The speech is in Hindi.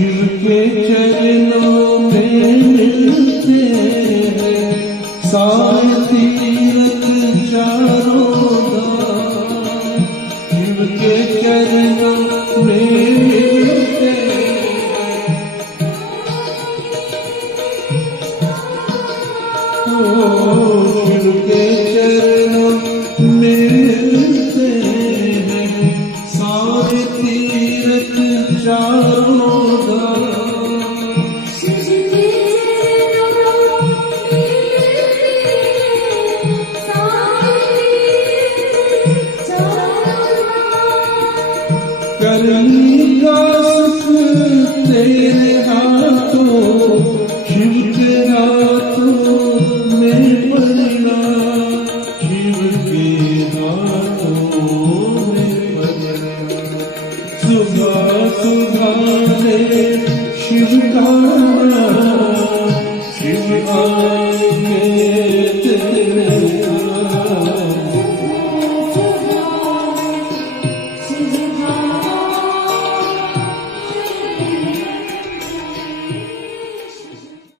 शिव के चरणों में मिलते हैं सारे तीरथ चारों धाम। शिव के चरणों में मिलते शिव के चरणों में मिलते हैं सारे तीरथ चारों धाम। करनी का सुख तेरे हाथों, शिव के हाथों में पड़ना, शिव के हाथों में पड़ना। सुबह सुबह शिव का